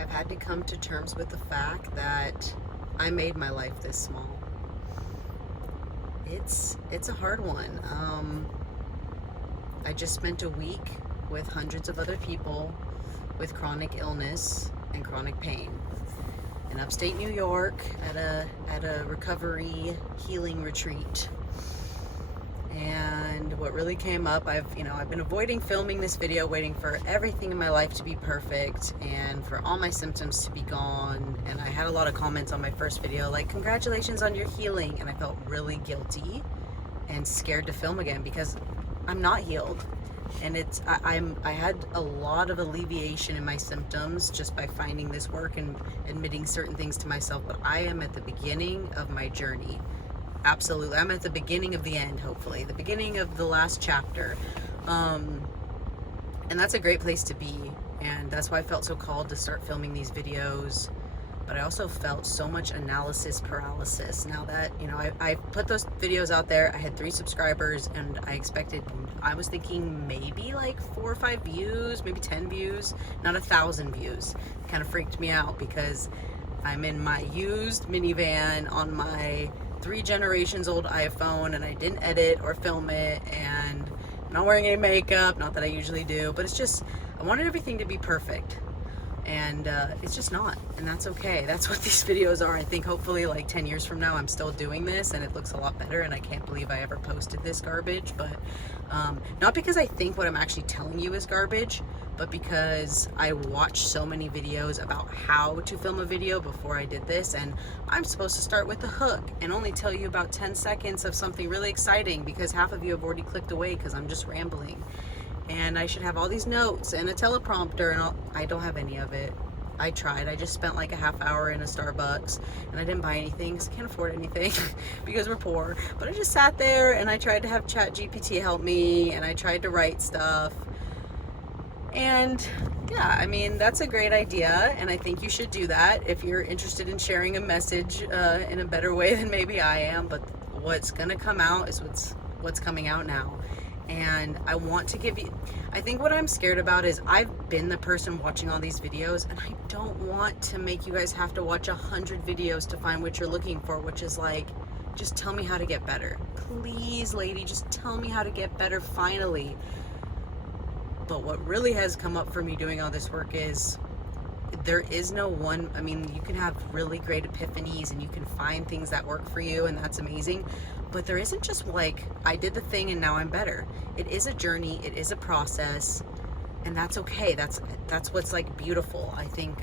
I've had to come to terms with the fact that I made my life this small. It's a hard one. I just spent a week with hundreds of other people with chronic illness and chronic pain in upstate New York at a recovery healing retreat. And what really came up, I've been avoiding filming this video, waiting for everything in my life to be perfect and for all my symptoms to be gone. And I had a lot of comments on my first video like, congratulations on your healing. And I felt really guilty and scared to film again because I'm not healed. And I had a lot of alleviation in my symptoms just by finding this work and admitting certain things to myself. But I am at the beginning of my journey. Absolutely. I'm at the beginning of the end, hopefully. The beginning of the last chapter. And that's a great place to be. And that's why I felt so called to start filming these videos. But I also felt so much analysis paralysis. Now that, I put those videos out there, I had 3 subscribers, and I was thinking maybe like 4 or 5 views, maybe 10 views, not 1,000 views. It kind of freaked me out because I'm in my used minivan on my 3 generations old iPhone, and I didn't edit or film it, and I'm not wearing any makeup, not that I usually do, but it's just, I wanted everything to be perfect. And it's just not, and that's okay. That's what these videos are. I think hopefully like 10 years from now I'm still doing this and it looks a lot better, and I can't believe I ever posted this garbage. But not because I think what I'm actually telling you is garbage, but because I watched so many videos about how to film a video before I did this, and I'm supposed to start with the hook and only tell you about 10 seconds of something really exciting because half of you have already clicked away because I'm just rambling. And I should have all these notes and a teleprompter and all. I don't have any of it. I tried. I just spent like a half hour in a Starbucks and I didn't buy anything because I can't afford anything because we're poor. But I just sat there and I tried to have ChatGPT help me, and I tried to write stuff. And yeah, I mean, that's a great idea, and I think you should do that if you're interested in sharing a message in a better way than maybe I am. But what's gonna come out is what's coming out now. And I want to give you, I think what I'm scared about is I've been the person watching all these videos, and I don't want to make you guys have to watch 100 videos to find what you're looking for, which is like, just tell me how to get better. Please, lady, just tell me how to get better finally. But what really has come up for me doing all this work is there is no one. I mean, you can have really great epiphanies and you can find things that work for you, and that's amazing. But there isn't just like, I did the thing and now I'm better. It is a journey, it is a process, and that's okay. That's what's like beautiful. I think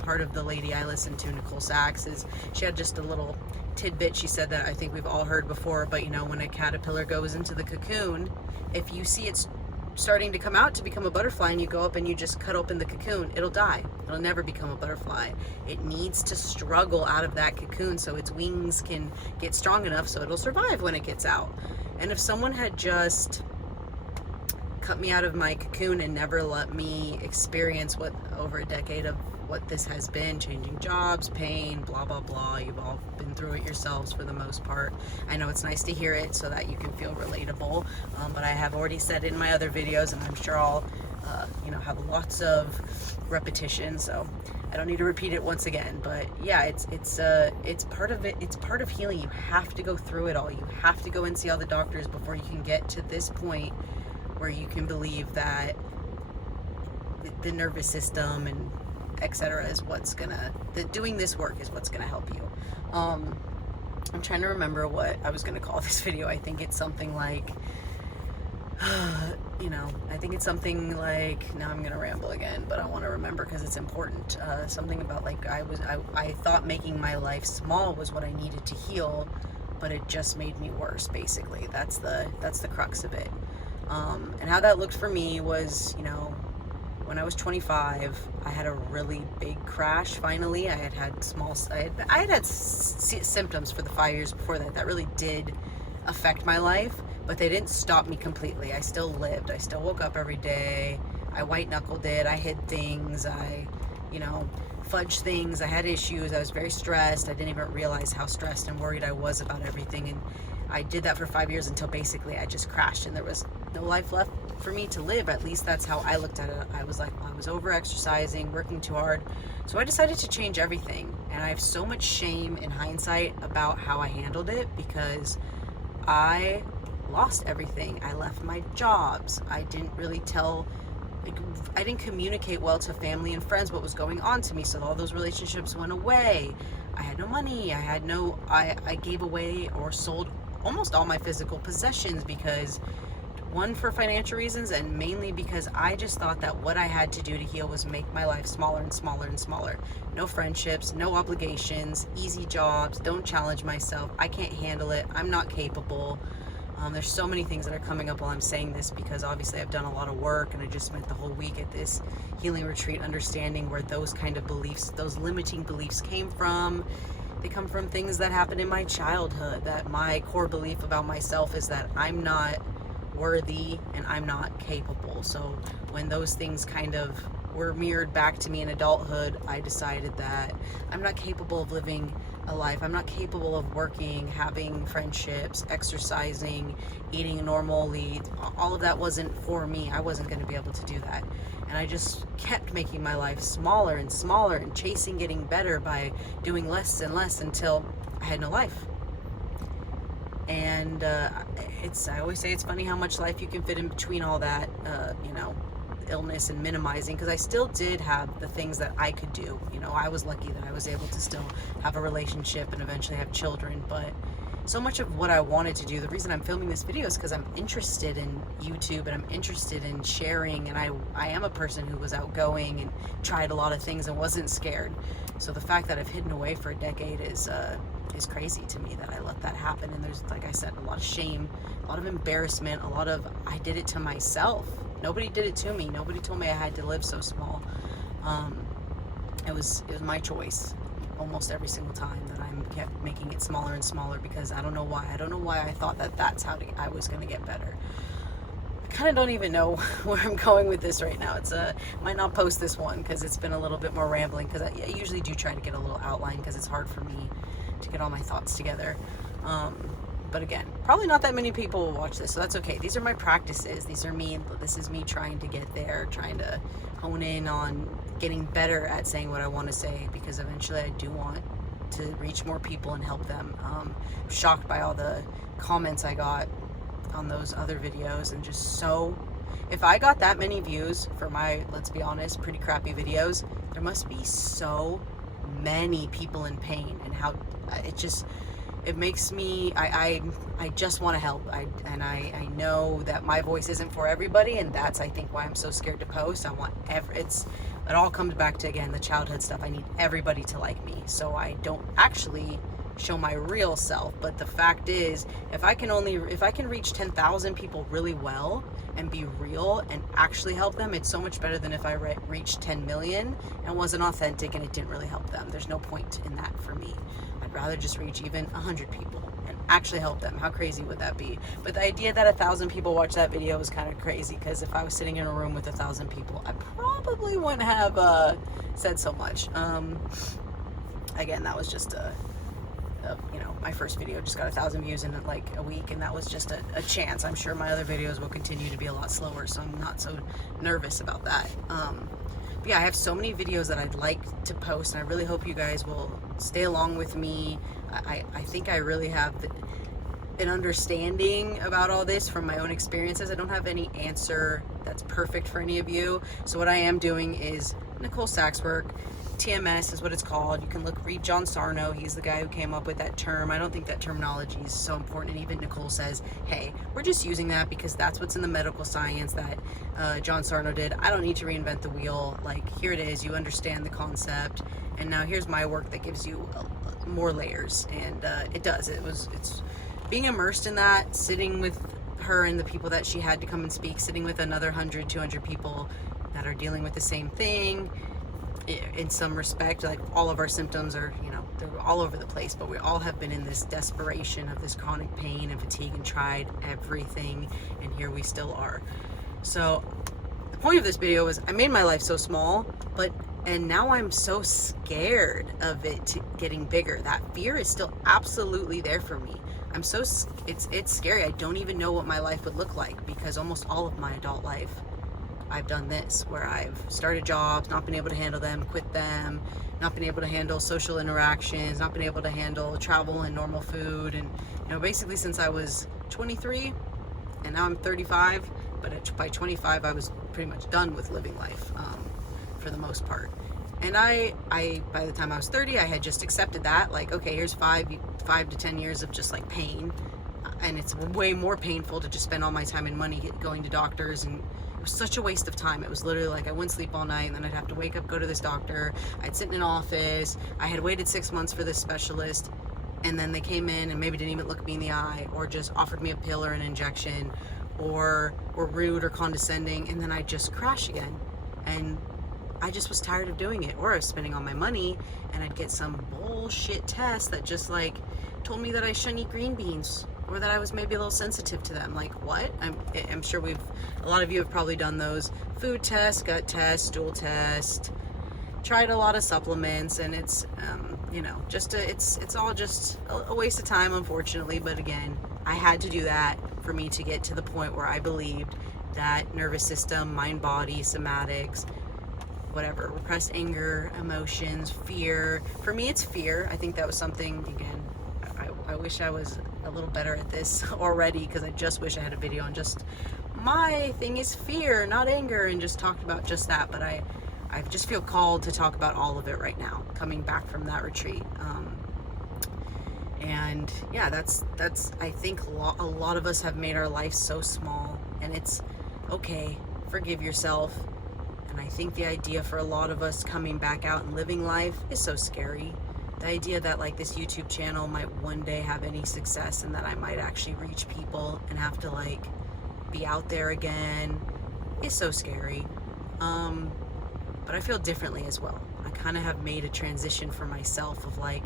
part of the lady I listened to, Nicole Sachs, is she had just a little tidbit. She said that I think we've all heard before, but when a caterpillar goes into the cocoon, if you see it's starting to come out to become a butterfly and you go up and you just cut open the cocoon, it'll die. It'll never become a butterfly. It needs to struggle out of that cocoon so its wings can get strong enough so it'll survive when it gets out. And if someone had just cut me out of my cocoon and never let me experience what over a decade of what this has been, changing jobs, pain, blah blah blah, you've all been through it yourselves for the most part. I know it's nice to hear it so that you can feel relatable, but I have already said it in my other videos, and I'm sure I'll have lots of repetition, so I don't need to repeat it once again. But yeah, it's part of it. It's part of healing. You have to go through it all. You have to go and see all the doctors before you can get to this point where you can believe that the nervous system and etc. is that doing this work is what's gonna help you. I'm trying to remember what I was gonna call this video. I think it's something like I think it's something like, now I'm gonna ramble again, but I want to remember because it's important. Something about like I thought making my life small was what I needed to heal, but it just made me worse. Basically, that's the crux of it. And how that looked for me was, when I was 25, I had a really big crash. Finally, I had symptoms for the 5 years before that really did affect my life, but they didn't stop me completely. I still lived. I still woke up every day. I white knuckled it. I hid things. I, fudged things. I had issues. I was very stressed. I didn't even realize how stressed and worried I was about everything. And I did that for 5 years until basically I just crashed, and there was no life left for me to live. At least that's how I looked at it. I was like, well, I was over exercising, working too hard. So I decided to change everything. And I have so much shame in hindsight about how I handled it, because I lost everything. I left my jobs. I didn't really I didn't communicate well to family and friends what was going on to me. So all those relationships went away. I had no money. I gave away or sold almost all my physical possessions, because one, for financial reasons, and mainly because I just thought that what I had to do to heal was make my life smaller and smaller and smaller. No friendships, no obligations, easy jobs, don't challenge myself. I can't handle it. I'm not capable. There's so many things that are coming up while I'm saying this, because obviously I've done a lot of work, and I just spent the whole week at this healing retreat understanding where those kind of beliefs, those limiting beliefs came from. They come from things that happened in my childhood, that my core belief about myself is that I'm not worthy and I'm not capable. So when those things kind of were mirrored back to me in adulthood, I decided that I'm not capable of living a life. I'm not capable of working, having friendships, exercising, eating normally. All of that wasn't for me. I wasn't going to be able to do that. And I just kept making my life smaller and smaller and chasing getting better by doing less and less until I had no life. And I always say it's funny how much life you can fit in between all that, illness and minimizing, because I still did have the things that I could do. I was lucky that I was able to still have a relationship and eventually have children. But so much of what I wanted to do, the reason I'm filming this video is because I'm interested in YouTube and I'm interested in sharing, and I am a person who was outgoing and tried a lot of things and wasn't scared. So the fact that I've hidden away for a decade is crazy to me, that I let that happen. And there's, like I said, a lot of shame, a lot of embarrassment, a lot of I did it to myself. Nobody did it to me. Nobody told me I had to live so small. It was my choice almost every single time that I kept making it smaller and smaller, because I don't know why. I don't know why I thought that that's how I was going to get better. I kind of don't even know where I'm going with this right now. Might not post this one because it's been a little bit more rambling, because I usually do try to get a little outline, because it's hard for me to get all my thoughts together. But again, probably not that many people will watch this, so that's okay. These are my practices. This is me trying to get there, trying to hone in on getting better at saying what I want to say, because eventually I do want to reach more people and help them. I'm shocked by all the comments I got on those other videos, and just if I got that many views for my, let's be honest, pretty crappy videos, there must be so many people in pain, and how it makes me, I just want to help. I know that my voice isn't for everybody, and that's, I think, why I'm so scared to post. It all comes back to, again, the childhood stuff. I need everybody to like me, so I don't actually show my real self. But the fact is, if I can reach 10,000 people really well and be real and actually help them, it's so much better than if I reached 10 million and wasn't authentic and it didn't really help them. There's no point in that for me. I'd rather just reach even 100 people and actually help them. How crazy would that be? But the idea that 1,000 people watch that video is kind of crazy, because if I was sitting in a room with 1,000 people, I probably wouldn't have said so much. Again, that was just my first video just got 1,000 views in like a week, and that was just a chance. I'm sure my other videos will continue to be a lot slower, so I'm not so nervous about that. But yeah, I have so many videos that I'd like to post, and I really hope you guys will stay along with me. I think I really have an understanding about all this from my own experiences. I don't have any answer that's perfect for any of you. So what I am doing is Nicole Sachs work. TMS is what it's called. You can read John Sarno. He's the guy who came up with that term. I don't think that terminology is so important. And even Nicole says, hey, we're just using that because that's what's in the medical science that John Sarno did. I don't need to reinvent the wheel. Like, here it is. You understand the concept. And now here's my work that gives you more layers. And it does. It's being immersed in that, sitting with her and the people that she had to come and speak, sitting with another 100, 200 people that are dealing with the same thing. In some respect, like, all of our symptoms are, they're all over the place, but we all have been in this desperation of this chronic pain and fatigue and tried everything, and here we still are. So the point of this video was I made my life so small, and now I'm so scared of it getting bigger. That fear is still absolutely there for me. it's scary. I don't even know what my life would look like, because almost all of my adult life I've done this, where I've started jobs, not been able to handle them, quit them, not been able to handle social interactions, not been able to handle travel and normal food. And basically since I was 23, and now I'm 35, but by 25 I was pretty much done with living life, for the most part. And I by the time I was 30, I had just accepted that, like, okay, here's 5 to 10 years of just like pain, and it's way more painful to just spend all my time and money going to doctors, and it was such a waste of time. It was literally like I wouldn't sleep all night, and then I'd have to wake up, go to this doctor, I'd sit in an office, I had waited 6 months for this specialist, and then they came in and maybe didn't even look me in the eye, or just offered me a pill or an injection, or were rude or condescending, and then I'd just crash again. And I just was tired of doing it, or I was spending all my money, and I'd get some bullshit test that just like told me that I shouldn't eat green beans, or that I was maybe a little sensitive to them. Like, what? I'm sure a lot of you have probably done those food tests, gut tests, stool test, tried a lot of supplements, and it's it's all just a waste of time, unfortunately. But again, I had to do that for me to get to the point where I believed that nervous system, mind, body, somatics, whatever, repressed anger, emotions, fear. For me, it's fear. I think that was something, again, I wish I was a little better at this already, because I just wish I had a video on just my thing is fear, not anger, and just talked about just that. But I just feel called to talk about all of it right now, coming back from that retreat. And yeah, that's I think a lot of us have made our life so small, and it's okay, forgive yourself. And I think the idea for a lot of us coming back out and living life is so scary. The idea that like this YouTube channel might one day have any success, and that I might actually reach people and have to like be out there again, is so scary. But I feel differently as well. I kind of have made a transition for myself of like,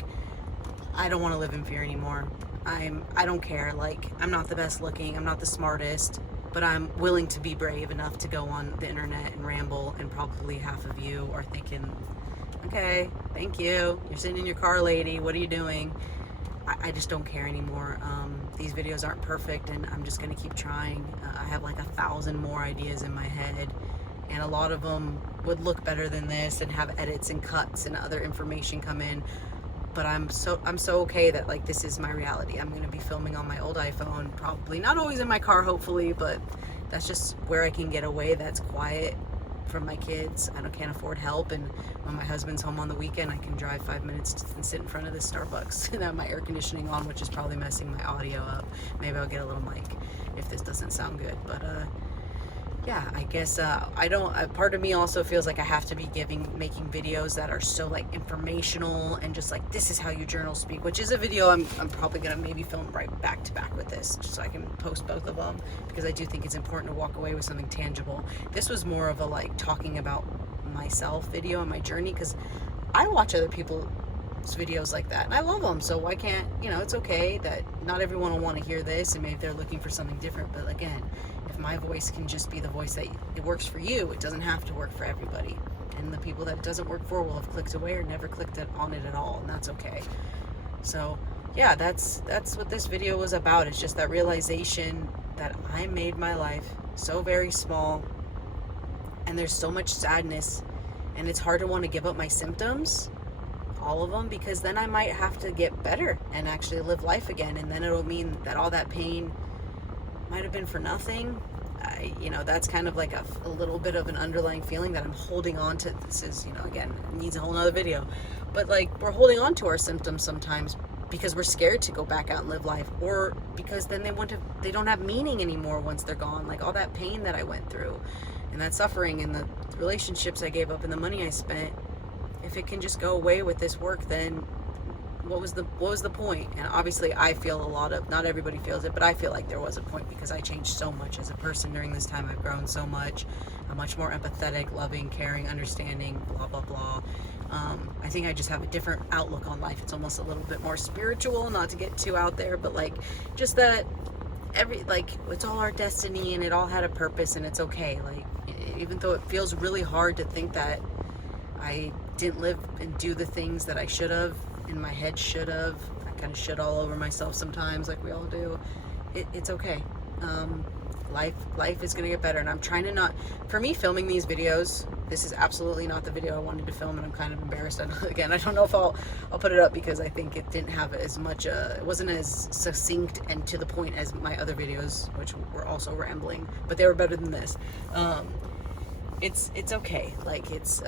I don't want to live in fear anymore. I don't care. Like, I'm not the best looking, I'm not the smartest, but I'm willing to be brave enough to go on the internet and ramble, and probably half of you are thinking, okay, thank you. You're sitting in your car, lady. What are you doing? I just don't care anymore. These videos aren't perfect, and I'm just going to keep trying. I have like 1,000 more ideas in my head, and a lot of them would look better than this and have edits and cuts and other information come in. But I'm so okay that like this is my reality. I'm going to be filming on my old iPhone, probably not always in my car, hopefully, but that's just where I can get away. That's quiet from my kids. I can't afford help, and when my husband's home on the weekend, I can drive 5 minutes and sit in front of this Starbucks and have my air conditioning on, which is probably messing my audio up. Maybe I'll get a little mic if this doesn't sound good. But yeah, I guess I don't, part of me also feels like I have to be making videos that are so like informational, and just like, this is how you journal speak, which is a video I'm probably gonna maybe film right back to back with this, just so I can post both of them, because I do think it's important to walk away with something tangible. This was more of a like talking about myself video and my journey, because I watch other people's videos like that and I love them, so why can't, it's okay that not everyone will want to hear this, and maybe they're looking for something different. But again, if my voice can just be the voice that it works for you, it doesn't have to work for everybody, and the people that it doesn't work for will have clicked away or never clicked on it at all, and that's okay. So yeah, that's what this video was about. It's just that realization that I made my life so very small, and there's so much sadness, and it's hard to want to give up my symptoms, all of them, because then I might have to get better and actually live life again, and then it'll mean that all that pain might have been for nothing. That's kind of like a little bit of an underlying feeling that I'm holding on to. This is, again, needs a whole nother video, but like, we're holding on to our symptoms sometimes because we're scared to go back out and live life, or because then they don't have meaning anymore once they're gone. Like all that pain that I went through, and that suffering, and the relationships I gave up, and the money I spent, if it can just go away with this work, then what was the point? And obviously I feel not everybody feels it, but I feel like there was a point, because I changed so much as a person during this time. I've grown so much. I'm much more empathetic, loving, caring, understanding, blah blah blah. I think I just have a different outlook on life. It's almost a little bit more spiritual, not to get too out there, but like, just that it's all our destiny, and it all had a purpose, and it's okay. Like, even though it feels really hard to think that I didn't live and do the things that I should have, in my head should have, kind of shit all over myself sometimes, like we all do. It's okay. Life is gonna get better, and I'm trying to not. For me, filming these videos, this is absolutely not the video I wanted to film, and I'm kind of embarrassed. Again, I don't know if I'll put it up because I think it didn't have as much. It wasn't as succinct and to the point as my other videos, which were also rambling, but they were better than this. It's okay. Like it's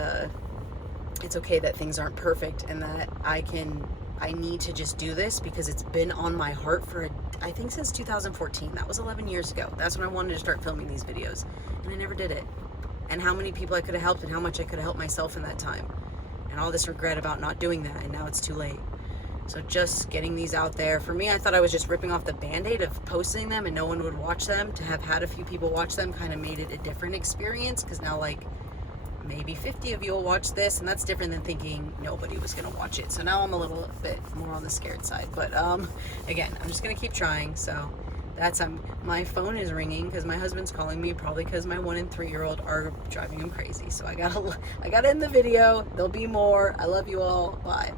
okay that things aren't perfect, and that I need to just do this because it's been on my heart for I think since 2014. That was 11 years ago. That's when I wanted to start filming these videos, and I never did it. And how many people I could have helped, and how much I could have helped myself in that time, and all this regret about not doing that, and now it's too late. So just getting these out there. For me, I thought I was just ripping off the band-aid of posting them and no one would watch them. To have had a few people watch them kind of made it a different experience, because now like maybe 50 of you will watch this, and that's different than thinking nobody was going to watch it. So now I'm a little bit more on the scared side, but again, I'm just going to keep trying. So that's my phone is ringing because my husband's calling me, probably because my 1 and 3-year-old are driving him crazy. So I gotta end the video. There'll be more. I love you all. Bye.